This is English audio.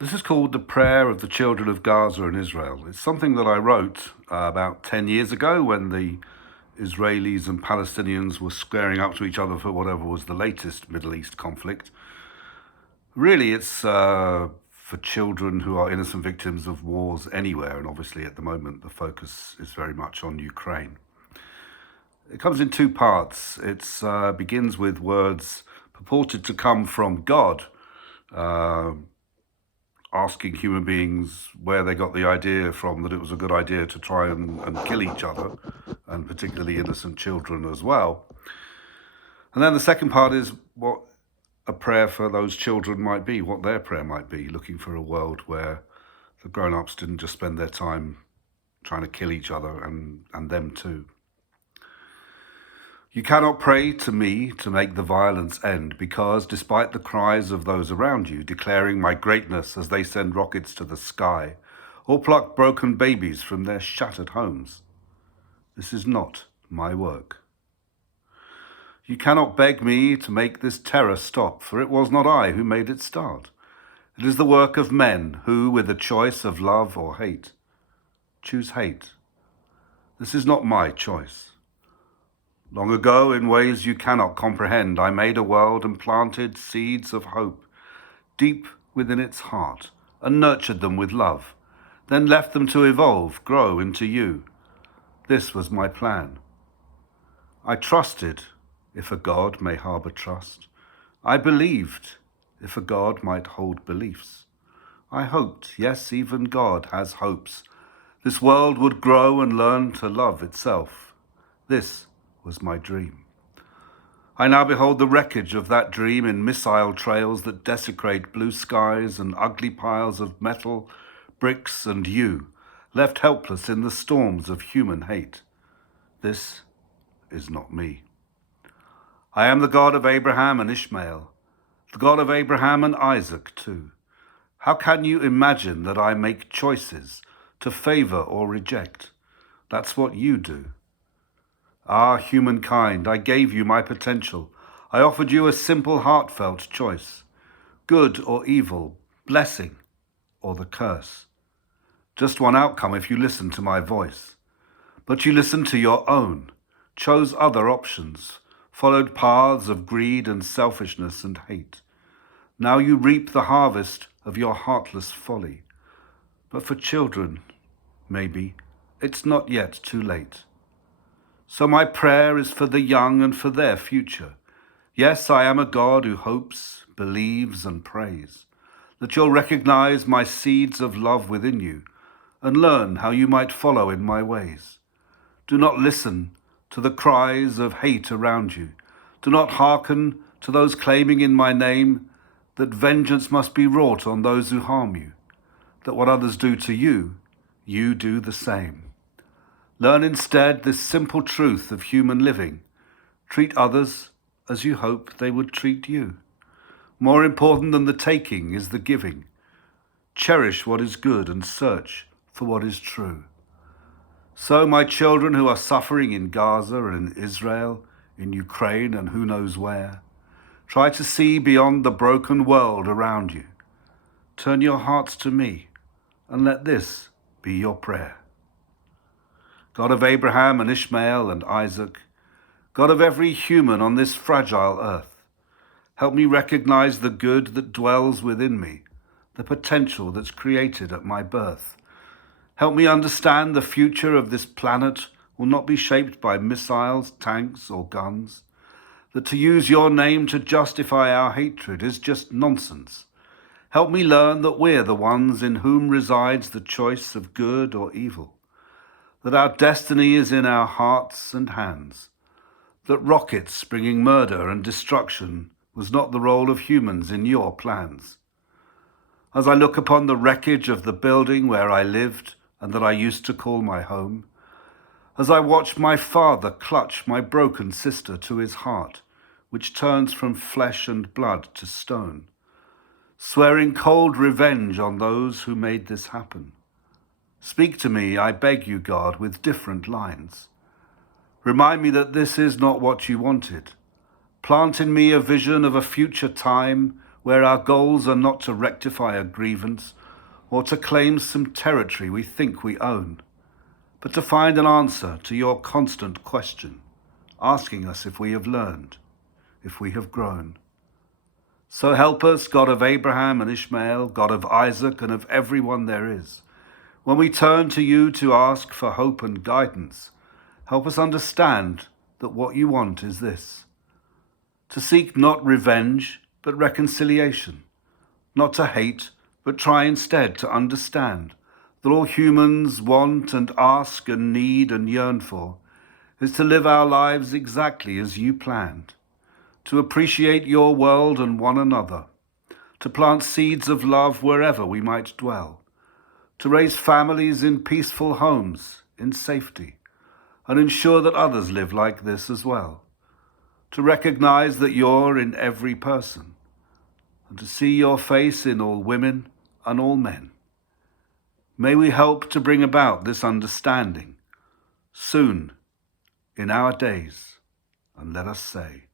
This is called the Prayer of the Children of Gaza and Israel. It's something that I wrote about 10 years ago when the Israelis and Palestinians were squaring up to each other for whatever was the latest Middle East conflict. Really, it's for children who are innocent victims of wars anywhere, and obviously at the moment the focus is very much on Ukraine. It comes in two parts. It begins with words purported to come from God, asking human beings where they got the idea from that it was a good idea to try and kill each other, and particularly innocent children as well. And then the second part is what a prayer for those children might be, what their prayer might be, looking for a world where the grown-ups didn't just spend their time trying to kill each other and them too. You cannot pray to me to make the violence end, because despite the cries of those around you declaring my greatness as they send rockets to the sky or pluck broken babies from their shattered homes, this is not my work. You cannot beg me to make this terror stop, for it was not I who made it start. It is the work of men who, with a choice of love or hate, choose hate. This is not my choice. Long ago, in ways you cannot comprehend, I made a world and planted seeds of hope deep within its heart and nurtured them with love, then left them to evolve, grow into you. This was my plan. I trusted, if a God may harbor trust. I believed, if a God might hold beliefs. I hoped, yes, even God has hopes. This world would grow and learn to love itself. This was my dream. I now behold the wreckage of that dream in missile trails that desecrate blue skies and ugly piles of metal, bricks, and you, left helpless in the storms of human hate. This is not me. I am the God of Abraham and Ishmael, the God of Abraham and Isaac too. How can you imagine that I make choices to favor or reject? That's what you do. Ah, humankind, I gave you my potential. I offered you a simple, heartfelt choice. Good or evil, blessing or the curse. Just one outcome if you listen to my voice. But you listened to your own, chose other options, followed paths of greed and selfishness and hate. Now you reap the harvest of your heartless folly. But for children, maybe, it's not yet too late. So my prayer is for the young and for their future. Yes, I am a God who hopes, believes, and prays that you'll recognize my seeds of love within you and learn how you might follow in my ways. Do not listen to the cries of hate around you. Do not hearken to those claiming in my name that vengeance must be wrought on those who harm you, that what others do to you, you do the same. Learn instead this simple truth of human living. Treat others as you hope they would treat you. More important than the taking is the giving. Cherish what is good and search for what is true. So my children who are suffering in Gaza and in Israel, in Ukraine and who knows where, try to see beyond the broken world around you. Turn your hearts to me and let this be your prayer. God of Abraham and Ishmael and Isaac, God of every human on this fragile earth, help me recognize the good that dwells within me, the potential that's created at my birth. Help me understand the future of this planet will not be shaped by missiles, tanks, or guns, that to use your name to justify our hatred is just nonsense. Help me learn that we're the ones in whom resides the choice of good or evil, that our destiny is in our hearts and hands, that rockets bringing murder and destruction was not the role of humans in your plans. As I look upon the wreckage of the building where I lived and that I used to call my home, as I watch my father clutch my broken sister to his heart, which turns from flesh and blood to stone, swearing cold revenge on those who made this happen. Speak to me, I beg you, God, with different lines. Remind me that this is not what you wanted. Plant in me a vision of a future time where our goals are not to rectify a grievance or to claim some territory we think we own, but to find an answer to your constant question, asking us if we have learned, if we have grown. So help us, God of Abraham and Ishmael, God of Isaac and of everyone there is. When we turn to you to ask for hope and guidance, help us understand that what you want is this: to seek not revenge, but reconciliation, not to hate, but try instead to understand that all humans want and ask and need and yearn for is to live our lives exactly as you planned, to appreciate your world and one another, to plant seeds of love wherever we might dwell, to raise families in peaceful homes, in safety, and ensure that others live like this as well, to recognize that you're in every person, and to see your face in all women and all men. May we help to bring about this understanding soon in our days, and let us say,